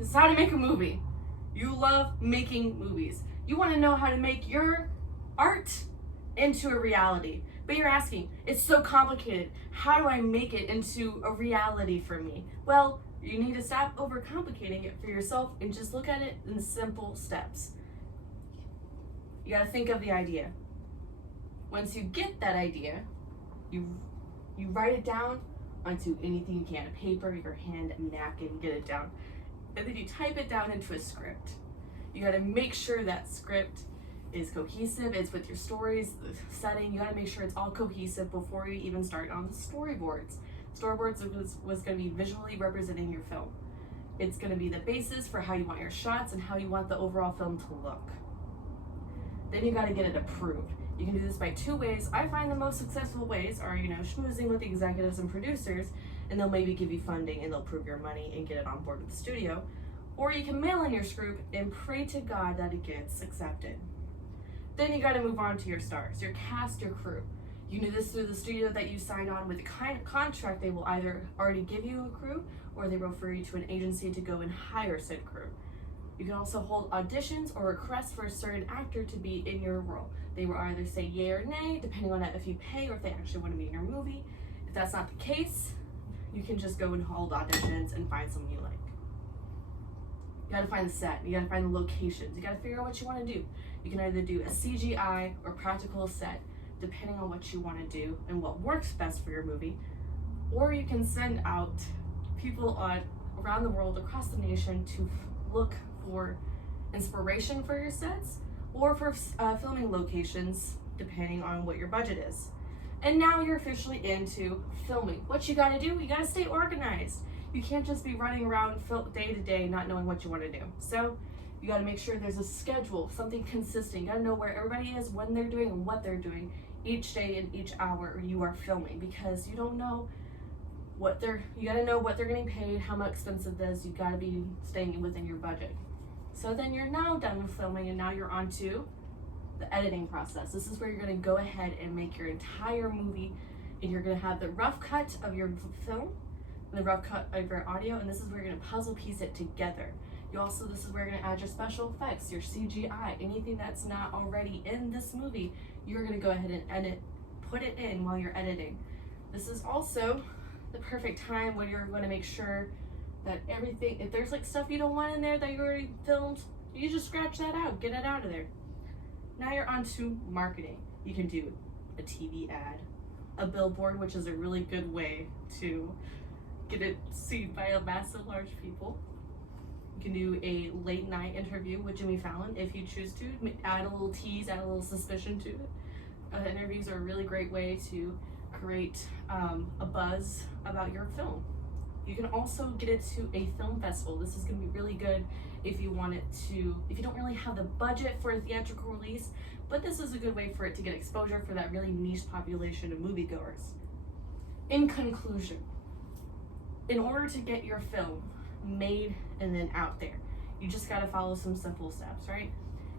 This is how to make a movie. You love making movies. You want to know how to make your art into a reality. But you're asking, it's so complicated. How do I make it into a reality for me? Well, you need to stop overcomplicating it for yourself and just look at it in simple steps. You gotta think of the idea. Once you get that idea, you write it down onto anything you can, a paper, your hand, a napkin, get it down. And then you type it down into a script. You gotta make sure that script is cohesive, it's with your stories, the setting. You gotta make sure it's all cohesive before you even start on the storyboards. Storyboards was gonna be visually representing your film. It's gonna be the basis for how you want your shots and how you want the overall film to look. Then you gotta get it approved. You can do this by two ways. I find the most successful ways are, schmoozing with the executives and producers, and they'll maybe give you funding and they'll approve your money and get it on board with the studio. Or you can mail in your script and pray to God that it gets accepted. Then you gotta move on to your stars, your cast, your crew. You can do this through the studio that you signed on with the kind of contract. They will either already give you a crew or they refer you to an agency to go and hire said crew. You can also hold auditions or requests for a certain actor to be in your role. They will either say yay or nay, depending on if you pay or if they actually want to be in your movie. If that's not the case, you can just go and hold auditions and find someone you like. You gotta find the set, you gotta find the locations, you gotta figure out what you wanna do. You can either do a CGI or practical set, depending on what you wanna do and what works best for your movie. Or you can send out people around the world, across the nation, to look for inspiration for your sets or for filming locations, depending on what your budget is. And now you're officially into filming. What you gotta do, you gotta stay organized. You can't just be running around day to day not knowing what you wanna do. So you gotta make sure there's a schedule, something consistent. You gotta know where everybody is, when they're doing, and what they're doing each day and each hour you are filming, because you don't know you gotta know what they're getting paid, how much expensive it is. You gotta be staying within your budget. So then you're now done with filming and now you're on to the editing process. This is where you're gonna go ahead and make your entire movie, and you're gonna have the rough cut of your film, the rough cut of your audio, and this is where you're gonna puzzle piece it together. This is where you're gonna add your special effects, your CGI, anything that's not already in this movie, you're gonna go ahead and put it in while you're editing. This is also the perfect time when you're gonna make sure that everything, if there's like stuff you don't want in there that you already filmed, you just scratch that out, get it out of there. Now you're on to marketing. You can do a TV ad, a billboard, which is a really good way to get it seen by a mass of large people. You can do a late night interview with Jimmy Fallon if you choose to, add a little tease, add a little suspicion to it. Interviews are a really great way to create a buzz about your film. You can also get it to a film festival. This is gonna be really good if you don't really have the budget for a theatrical release, but this is a good way for it to get exposure for that really niche population of moviegoers. In conclusion, in order to get your film made and then out there, you just gotta follow some simple steps, right?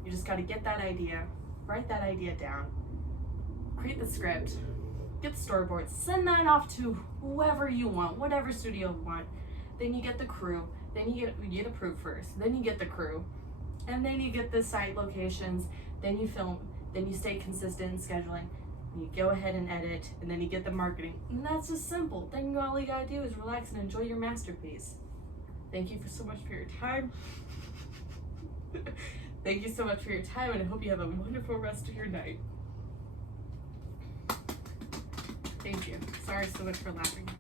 You just gotta get that idea, write that idea down, create the script, get the storyboards, send that off to whoever you want, whatever studio you want. Then you get the crew, then you get approved first, then you get the crew, and then you get the site locations, then you film, then you stay consistent in scheduling, you go ahead and edit, and then you get the marketing. And that's just simple. Then all you gotta do is relax and enjoy your masterpiece. Thank you so much for your time. Thank you so much for your time, and I hope you have a wonderful rest of your night. Thank you. Sorry so much for laughing.